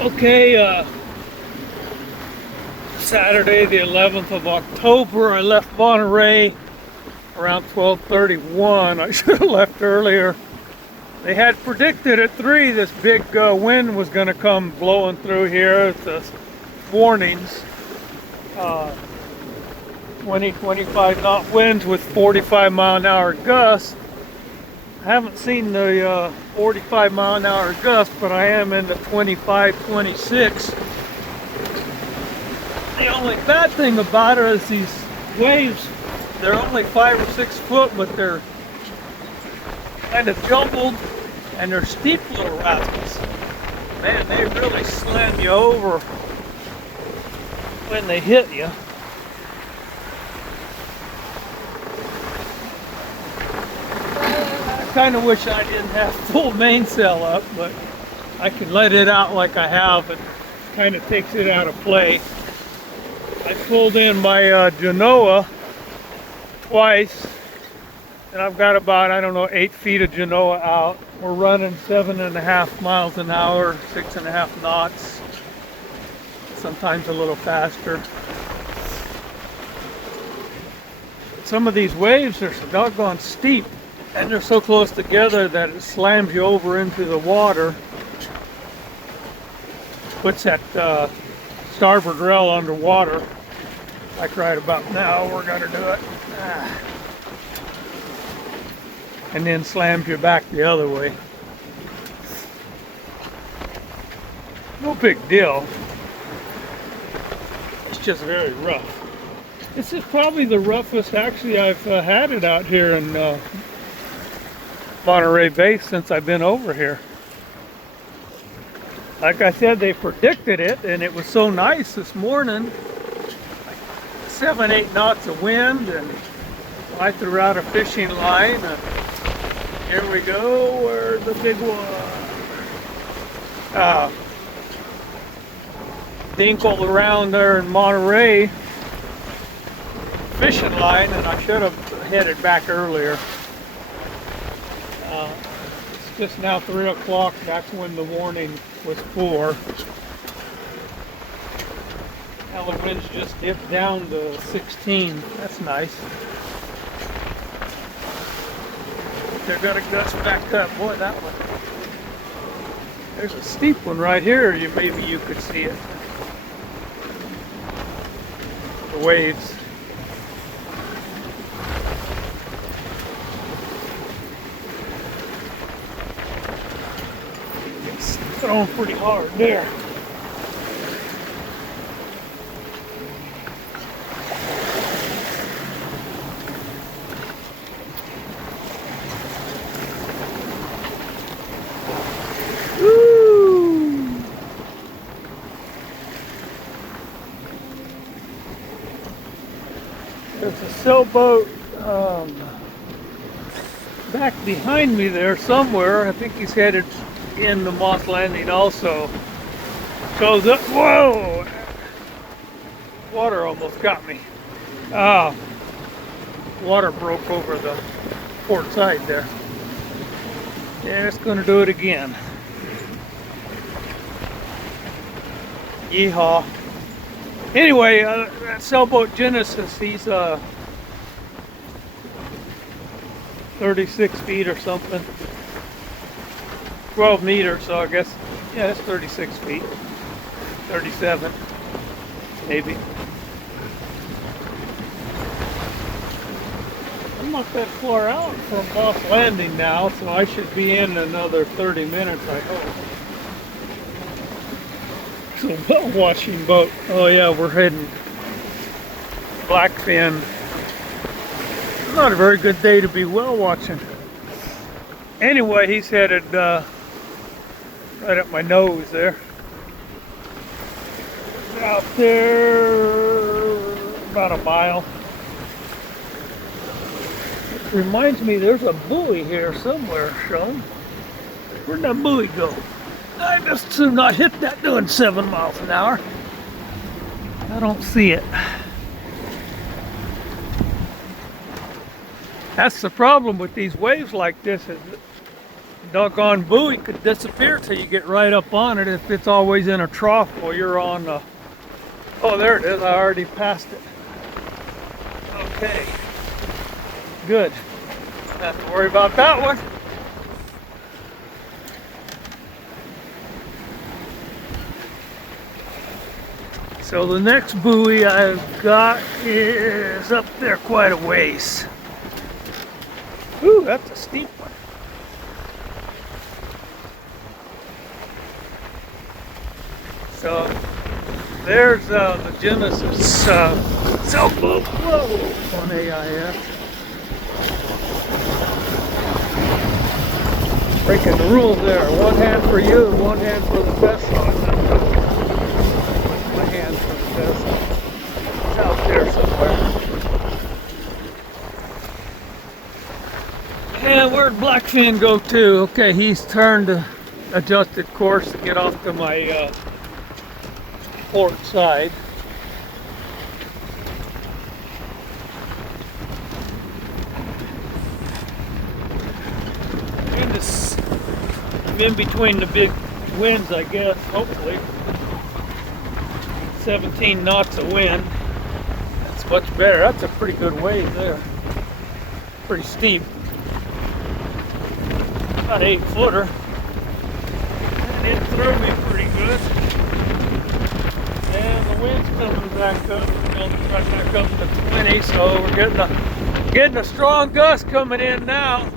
Okay, Saturday the 11th of October, I left Monterey around 12:31. I should have left earlier. They had predicted at 3 this big wind was going to come blowing through here. The warnings, 20-25 knot winds with 45-mile-an-hour gusts. I haven't seen the 45-mile-an-hour gust, but I am in the 25-26. The only bad thing about it is these waves, they're only 5 or 6 foot, but they're kind of jumbled and they're steep little rascals. Man, they really slam you over when they hit you. I kind of wish I didn't have full mainsail up, but I can let it out like I have. It kind of takes it out of play. I pulled in my Genoa twice, and I've got about, I don't know, 8 feet of Genoa out. We're running 7.5 miles an hour, 6.5 knots, sometimes a little faster. Some of these waves are so doggone steep, and they're so close together that it slams you over into the water. Puts that starboard rail underwater. Like right about now, we're gonna do it. And then slams you back the other way. No big deal. It's just very rough. This is probably the roughest actually I've had it out here in Monterey Bay since I've been over here. Like I said, they predicted it, and it was so nice this morning. 7-8 knots of wind, and I threw out a fishing line, and here we go. Where's the big one? Dinkled around there in Monterey fishing line, and I should have headed back earlier. It's just now 3 o'clock. That's when the warning was 4. Now the winds just dipped down to 16. That's nice. They're gonna gust back up. Boy, that one. There's a steep one right here. Maybe you could see it. The waves. It's thrown pretty hard there. There's a sailboat back behind me there somewhere. I think he's headed in the Moss Landing also. Goes up. Whoa! Water almost got me. Water broke over the port side there. Yeah, it's going to do it again. Yeehaw. Anyway, that sailboat Genesis, he's 36 feet or something. 12 meters, so I guess, yeah, that's 36 feet. 37, maybe. I'm not that far out from Moss Landing now, so I should be in another 30 minutes, I hope. It's a whale watching boat. Oh yeah, we're heading Blackfin. It's not a very good day to be whale watching. Anyway, he's headed right up my nose there. Out there, about a mile. It reminds me there's a buoy here somewhere, Sean. Where'd that buoy go? I just soon not hit that doing 7 miles an hour. I don't see it. That's the problem with these waves like this, is doggone buoy could disappear till you get right up on it if it's always in a trough while you're on the... Oh, there it is. I already passed it. Okay. Good. Don't have to worry about that one. So the next buoy I've got is up there quite a ways. Ooh, that's a steep one. So there's the Genesis sailboat on AIS. Breaking the rules there. One hand for you and one hand for the vessel. My hand for the vessel. It's out there somewhere. And where'd Blackfin go to? Okay, he's turned to adjusted course to get off to my port side. I'm in between the big winds, I guess, hopefully. 17 knots of wind. That's much better. That's a pretty good wave there. Pretty steep. About 8-footer. And it threw me pretty good. And the wind's coming back up. We're going right back up to 20, so we're getting a strong gust coming in now.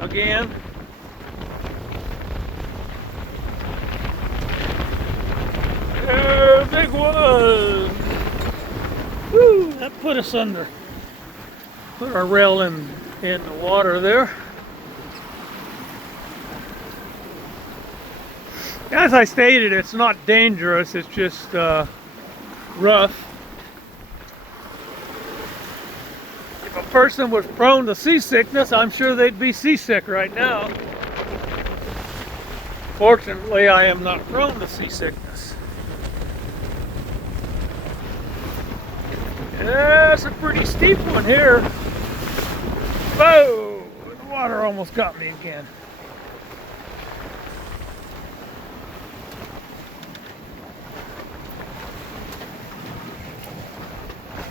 Again. Big one! Woo! That put us under. Put our rail in the water there. As I stated, it's not dangerous, it's just rough. If a person was prone to seasickness, I'm sure they'd be seasick right now. Fortunately, I am not prone to seasickness. Yeah, it's a pretty steep one here. Whoa! The water almost got me again.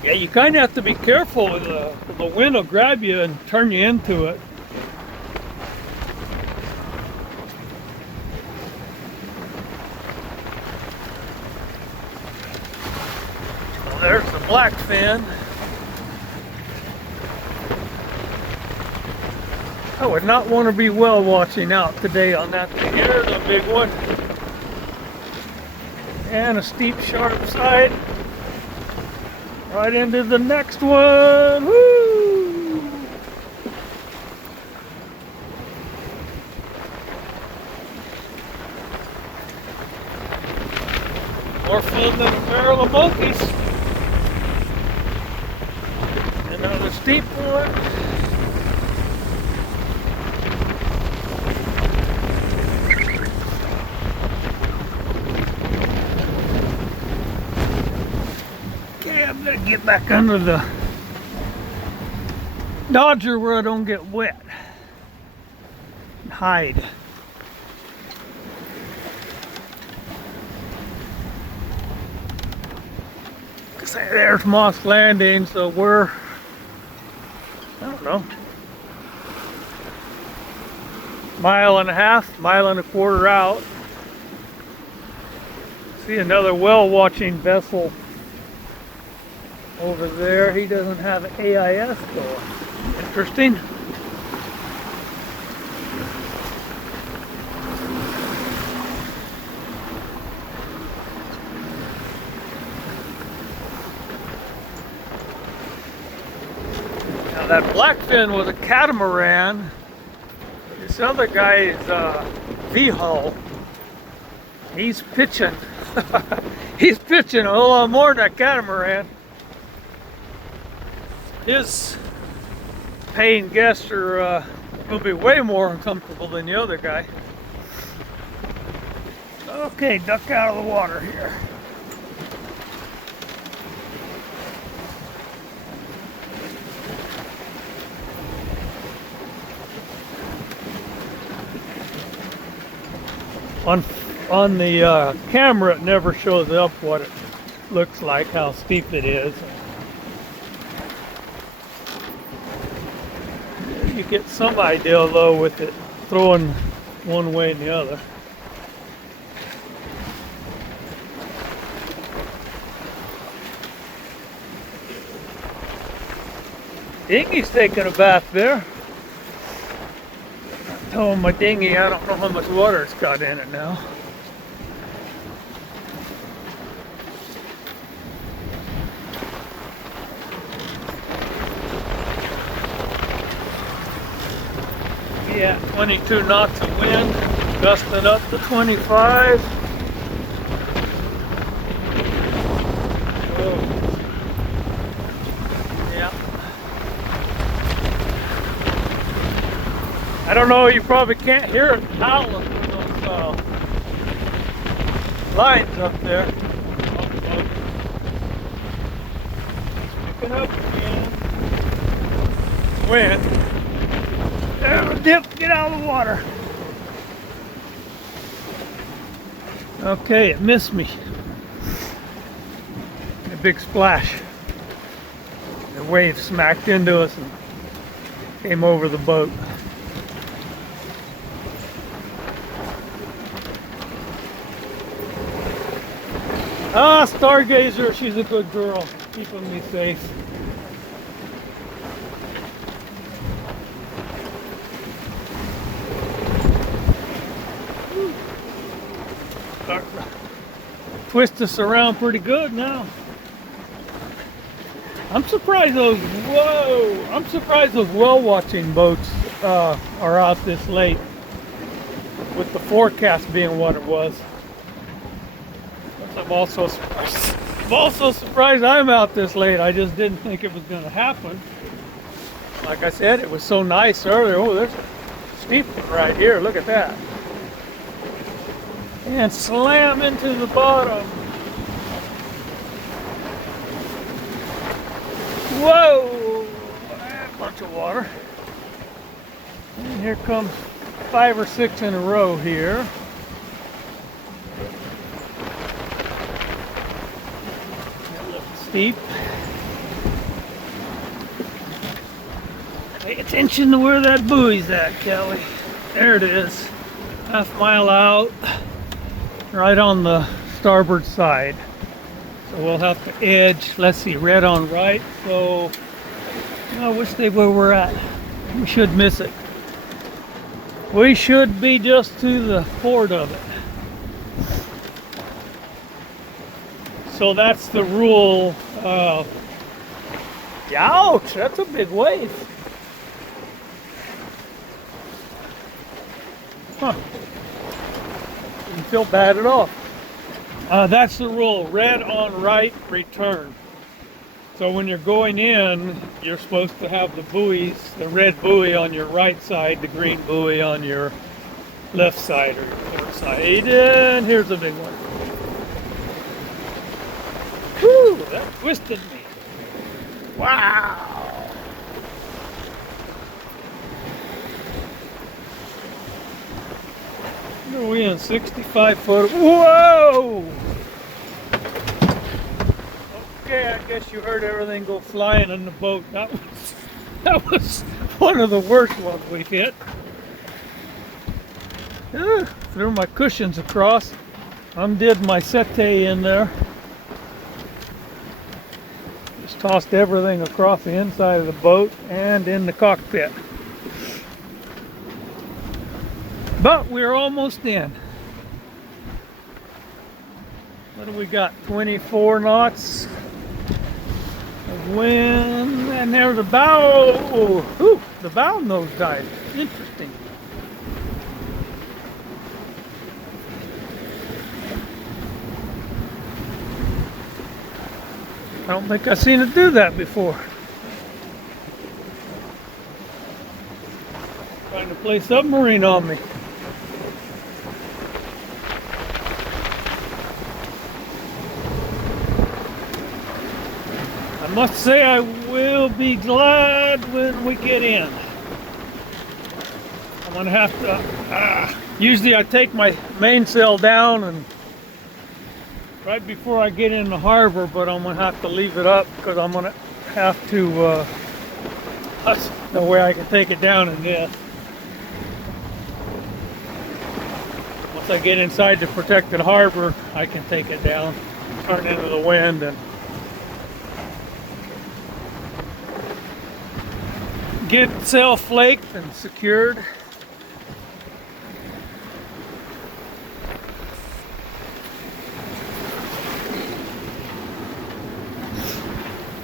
Yeah, you kind of have to be careful. The wind will grab you and turn you into it. Well, there's the Blackfin. I would not want to be well watching out today on that thing. Here's a big one. And a steep, sharp side. Right into the next one. Woo! More fun than a barrel of monkeys. Another steep one. I'm gonna get back under the dodger where I don't get wet and hide. Cause there's Moss Landing, so we're, I don't know, mile and a half, mile and a quarter out. See another whale watching vessel over there. He doesn't have an AIS going. Interesting. Now that Blackfin was a catamaran. This other guy is V-hull. He's pitching. He's pitching a whole lot more than that catamaran. His paying guests are will be way more uncomfortable than the other guy. Okay, duck out of the water here. On on the camera, it never shows up what it looks like, how steep it is. You get some idea though with it throwing one way and the other. Dinghy's taking a bath there. Oh, my dinghy, I don't know how much water it's got in it now. Yeah, 22 knots of wind, gusting up to 25. Oh. Yeah. I don't know, you probably can't hear it howling from those lines up there. Picking up again. Wind. Dip, get out of the water. Okay, it missed me. A big splash. The wave smacked into us and came over the boat. Ah, Stargazer, she's a good girl, keeping me safe. Twist us around pretty good now. I'm surprised those well watching boats are out this late with the forecast being what it was. I'm also surprised I'm out this late. I just didn't think it was going to happen. Like I said, it was so nice earlier. Oh, there's a steep one right here. Look at that. And slam into the bottom. Whoa! A bunch of water. And here comes 5 or 6 in a row here. That looks steep. Pay attention to where that buoy's at, Kelly. There it is. Half-mile out. Right on the starboard side. So we'll have to edge. Let's see, red on right. So I wish they were where we're at. We should miss it. We should be just to the port of it. So that's the rule. Ouch, that's a big wave. Huh. Didn't feel bad at all. That's the rule. Red on right, return. So when you're going in, you're supposed to have the buoys, the red buoy on your right side, the green buoy on your left side or your port side. And here's a big one. Whew, that twisted me. Wow. What are we in? 65 foot? Whoa! Okay, I guess you heard everything go flying in the boat. That was one of the worst ones we've hit. Threw my cushions across. Undid my settee in there. Just tossed everything across the inside of the boat and in the cockpit. But we're almost in. What do we got? 24 knots of wind, and there's the bow. Ooh, the bow nose dive. Interesting. I don't think I've seen it do that before. Trying to play submarine on me. I must say I will be glad when we get in. I'm gonna have to Usually I take my mainsail down and right before I get in the harbor, but I'm gonna have to leave it up because I'm gonna have to, that's no way I can take it down in this. Once I get inside the protected harbor, I can take it down, turn into the wind, and get sail flaked and secured.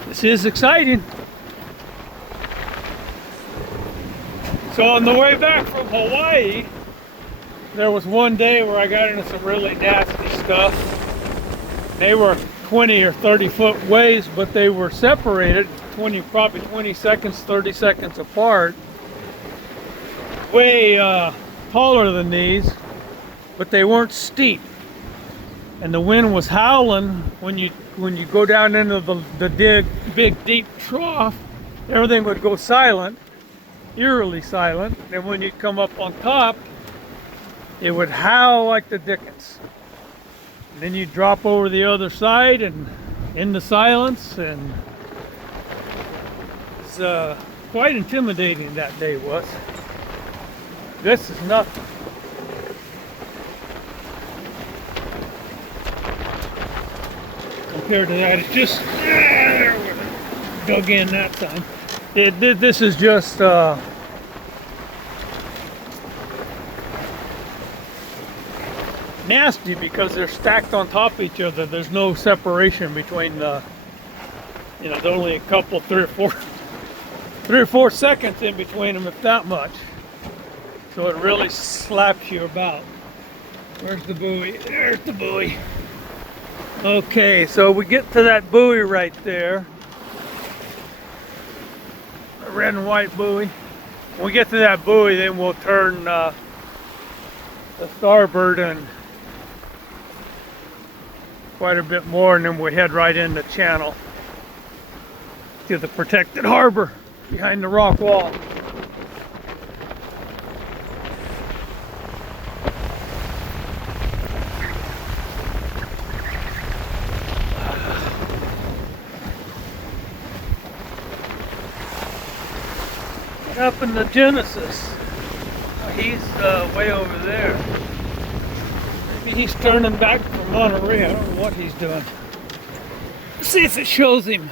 This is exciting. So on the way back from Hawaii, there was one day where I got into some really nasty stuff. They were 20 or 30 foot waves, but they were separated probably 20 seconds, 30 seconds apart. Way taller than these, but they weren't steep. And the wind was howling when you go down into the big deep trough. Everything would go silent, eerily silent. And when you come up on top, it would howl like the dickens. And then you drop over the other side and into silence, and it's quite intimidating that day was. This is nothing. Compared to that, it's just dug in that time. This is just nasty because they're stacked on top of each other. There's no separation between the, there's only a couple, 3 or 4 seconds in between them, if that much. So it really slaps you about. Where's the buoy? There's the buoy. Okay, so we get to that buoy right there. A red and white buoy. When we get to that buoy, then we'll turn the starboard and quite a bit more, and then we head right in the channel to the protected harbor behind the rock wall. Up in the Genesis. He's way over there. Maybe he's turning back from Monterey. I don't know what he's doing. Let's see if it shows him.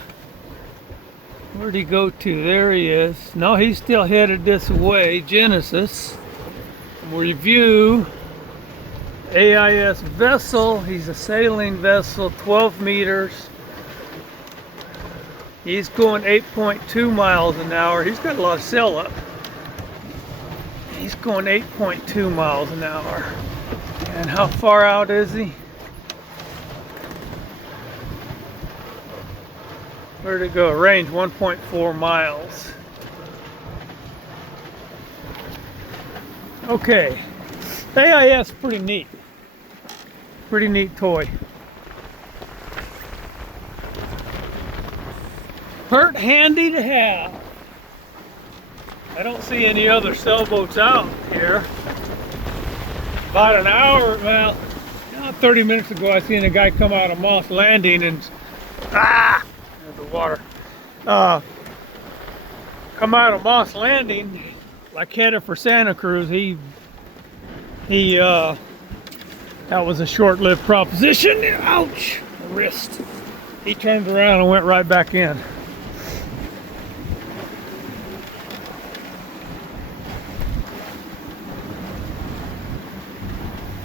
Where'd he go to? There he is. No, he's still headed this way. Genesis. Review. AIS vessel. He's a sailing vessel, 12 meters. He's going 8.2 miles an hour. He's got a lot of sail up. He's going 8.2 miles an hour. And how far out is he? Where'd it go? Range 1.4 miles. Okay. AIS pretty neat. Pretty neat toy. Pert handy to have. I don't see any other sailboats out here. About an hour, well, 30 minutes ago, I seen a guy come out of Moss Landing and there's the water. Come out of Moss Landing, like headed for Santa Cruz. That was a short-lived proposition. Ouch, wrist. He turned around and went right back in.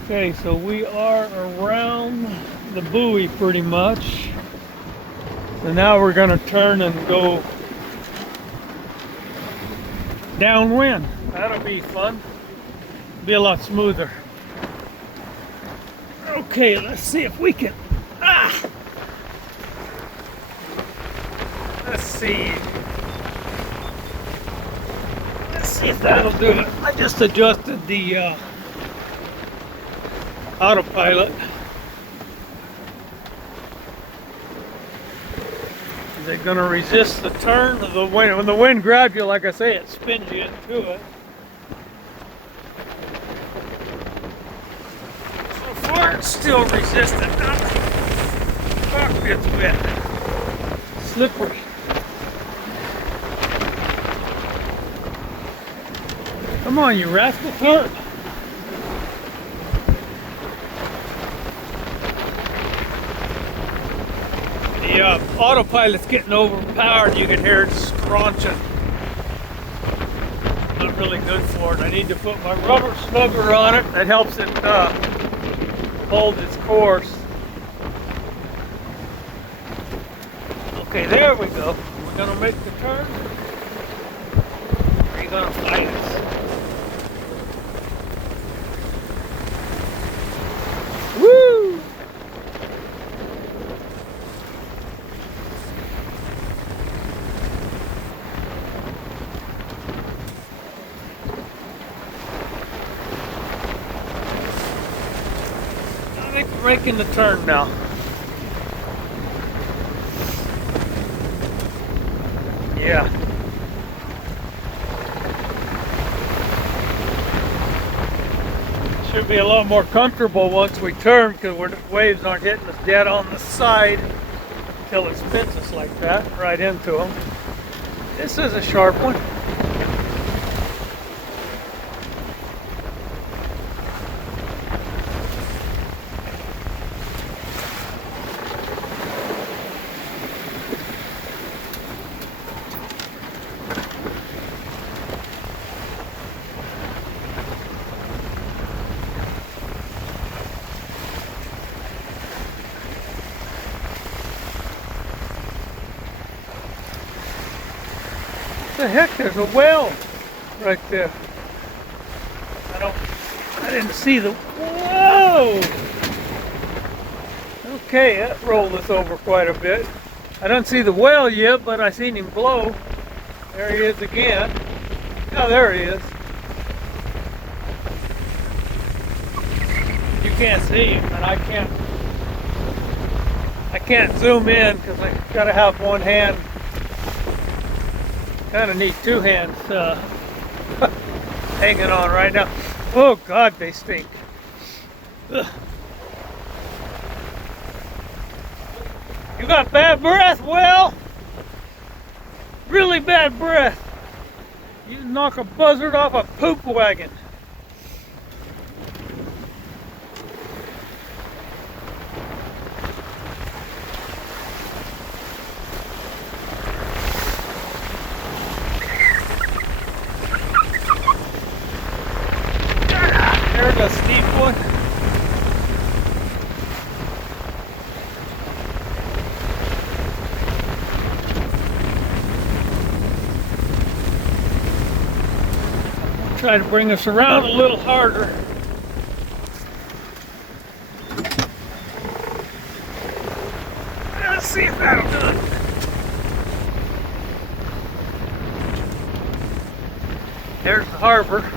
Okay, so we are around the buoy pretty much. So now we're going to turn and go downwind. That'll be fun. Be a lot smoother. Okay, let's see if we can. Let's see. Let's see if that'll do it. I just adjusted the autopilot. Is it going to resist the turn of the wind? When the wind grabs you, like I say, it spins you into it. It's still resistant. Cockpit's wet. Slippery. Come on, you rascal, turn. The autopilot's getting overpowered. You can hear it scrunching. Not really good for it. I need to put my rubber snugger on it. That helps it hold its course. Okay, there we go. We're gonna make the turn. Or are you gonna fight us? Woo! I think we're making the turn now. Yeah. Should be a lot more comfortable once we turn because the waves aren't hitting us dead on the side until it spins us like that, right into them. This is a sharp one. What the heck, there's a whale right there. I didn't see the, whoa! Okay, that rolled us over quite a bit. I don't see the whale yet, but I seen him blow. There he is again. Oh, there he is. You can't see him, and I can't zoom in because I gotta have one hand. Kind of need two hands hanging on right now. Oh God, they stink. Ugh. You got bad breath, Will? Really bad breath. You knock a buzzard off a poop wagon. There's a steep one. Try to bring us around a little harder. Let's see if that'll do it. There's the harbor.